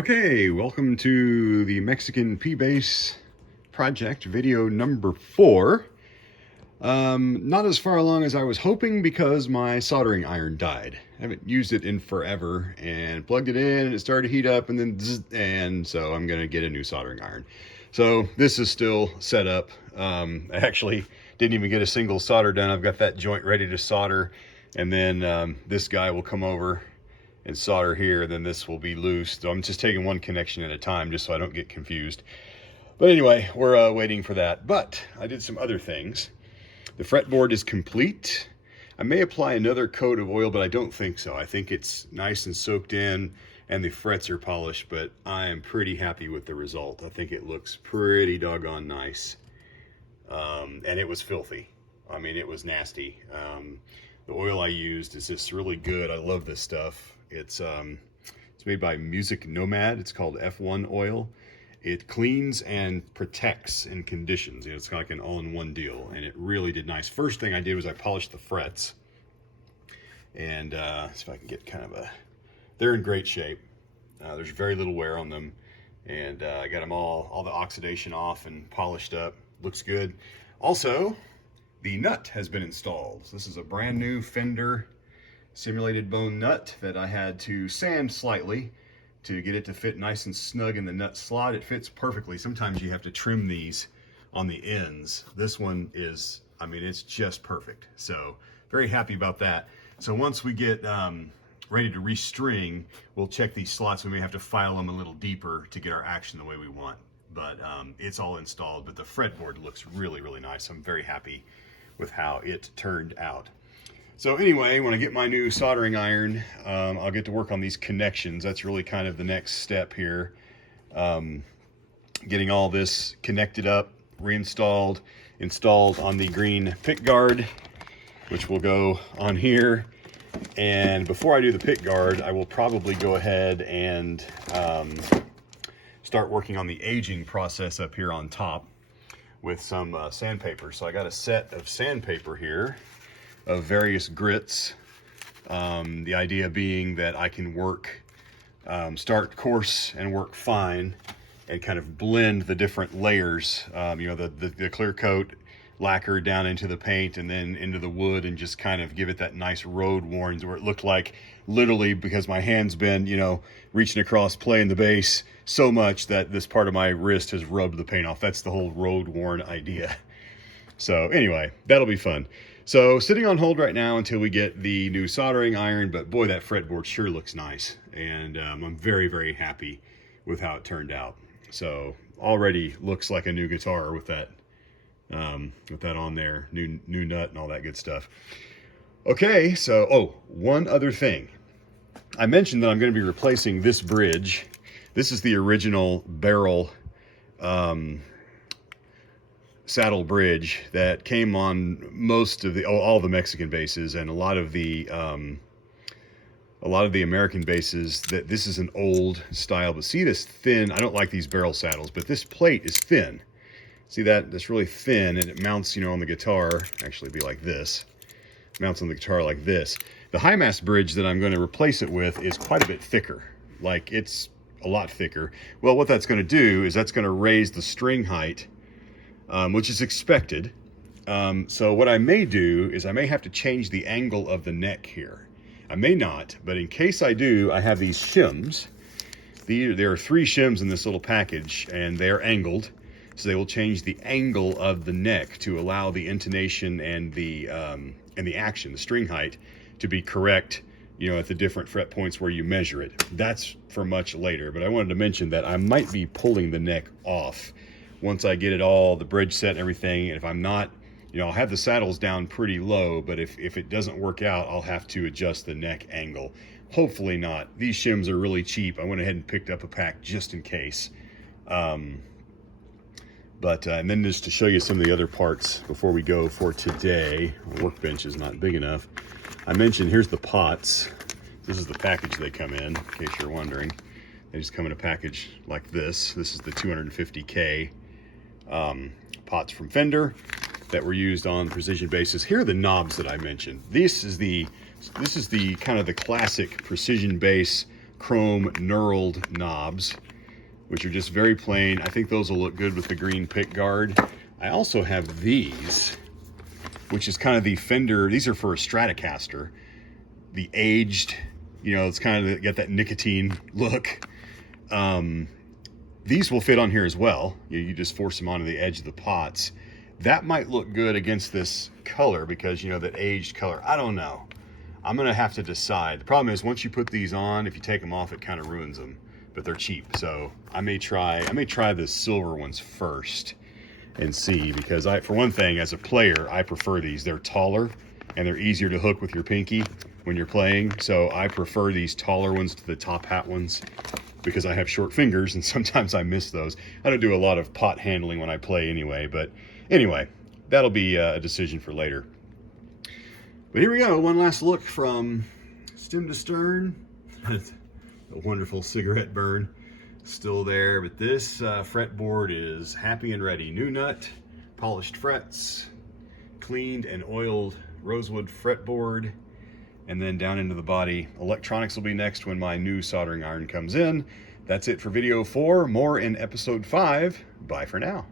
Okay, welcome to the Mexican P-Bass project, video number 4. Not as far along as I was hoping because my soldering iron died. I haven't used it in forever and plugged it in and it started to heat up and then zzz, and so I'm gonna get a new soldering iron. So this is still set up. I actually didn't even get a single solder done. I've got that joint ready to solder, and then this guy will come over and solder here, then this will be loose. So I'm just taking one connection at a time just so I don't get confused. But anyway, we're waiting for that. But I did some other things. The fretboard is complete. I may apply another coat of oil, but I don't think so. I think it's nice and soaked in and the frets are polished, but I am pretty happy with the result. I think it looks pretty doggone nice. And it was filthy. I mean, it was nasty. The oil I used is just really good. I love this stuff. It's made by Music Nomad. It's called F1 oil. It cleans and protects and conditions. You know, it's like an all-in-one deal, and it really did nice. First thing I did was I polished the frets, and see if I can get kind of a. They're in great shape. There's very little wear on them, and I got them all the oxidation off and polished up. Looks good. Also, the nut has been installed. So this is a brand new Fender simulated bone nut that I had to sand slightly to get it to fit nice and snug in the nut slot. It fits perfectly. Sometimes you have to trim these on the ends. This one is, I mean, it's just perfect. So very happy about that. So once we get ready to restring, we'll check these slots. We may have to file them a little deeper to get our action the way we want. But it's all installed, but the fretboard looks really, really nice. I'm very happy with how it turned out. So anyway, when I get my new soldering iron, I'll get to work on these connections. That's really kind of the next step here. Getting all this connected up, reinstalled, installed on the green pick guard, which will go on here. And before I do the pick guard, I will probably go ahead and start working on the aging process up here on top with some sandpaper. So I got a set of sandpaper here of various grits. The idea being that I can work, start coarse and work fine and kind of blend the different layers, you know, the clear coat lacquer down into the paint and then into the wood, and just kind of give it that nice road worn where it looked like, literally, because my hand's been, you know, reaching across playing the bass so much that this part of my wrist has rubbed the paint off. That's the whole road worn idea. So anyway, that'll be fun. So sitting on hold right now until we get the new soldering iron, but boy, that fretboard sure looks nice. And I'm very, very happy with how it turned out. So already looks like a new guitar with that on there, new nut and all that good stuff. Okay, so, one other thing. I mentioned that I'm going to be replacing this bridge. This is the original barrel saddle bridge that came on most of all the Mexican basses and a lot of the American basses. That this is an old style, but see this thin, I don't like these barrel saddles, but this plate is thin. See that? That's really thin, and it mounts, you know, on the guitar. Actually, be like this. Mounts on the guitar like this. The high mass bridge that I'm going to replace it with is quite a bit thicker. Like, it's a lot thicker. Well, what that's going to do is that's going to raise the string height, which is expected. So what I may do is I may have to change the angle of the neck here. I may not, but in case I do, I have these shims. There are 3 shims in this little package, and they're angled. So they will change the angle of the neck to allow the intonation and the action, the string height, to be correct, you know, at the different fret points where you measure it. That's for much later, but I wanted to mention that I might be pulling the neck off once I get it all, the bridge set and everything. And if I'm not, you know, I'll have the saddles down pretty low, but if it doesn't work out, I'll have to adjust the neck angle. Hopefully not. These shims are really cheap. I went ahead and picked up a pack just in case. And then just to show you some of the other parts before we go for today. The workbench is not big enough. I mentioned here's the pots. This is the package they come in case you're wondering. They just come in a package like this. This is the 250K pots from Fender that were used on precision basses. Here are the knobs that I mentioned. This is the kind of the classic precision bass chrome knurled knobs, which are just very plain. I think those will look good with the green pick guard. I also have these, which is kind of the Fender. These are for a Stratocaster. The aged, you know, it's kind of got that nicotine look. These will fit on here as well. You just force them onto the edge of the pots. That might look good against this color because, you know, that aged color. I don't know. I'm gonna have to decide. The problem is once you put these on, if you take them off, it kind of ruins them. But they're cheap, so I may try the silver ones first and see, because for one thing, as a player, I prefer these. They're taller and they're easier to hook with your pinky when you're playing. So I prefer these taller ones to the top hat ones because I have short fingers and sometimes I miss those. I don't do a lot of pot handling when I play anyway, but anyway, that'll be a decision for later. But here we go, one last look from stem to stern. A wonderful cigarette burn still there, but this fretboard is happy and ready. New nut, polished frets, cleaned and oiled rosewood fretboard, and then down into the body. Electronics will be next when my new soldering iron comes in. That's it for video 4. More in episode 5. Bye for now.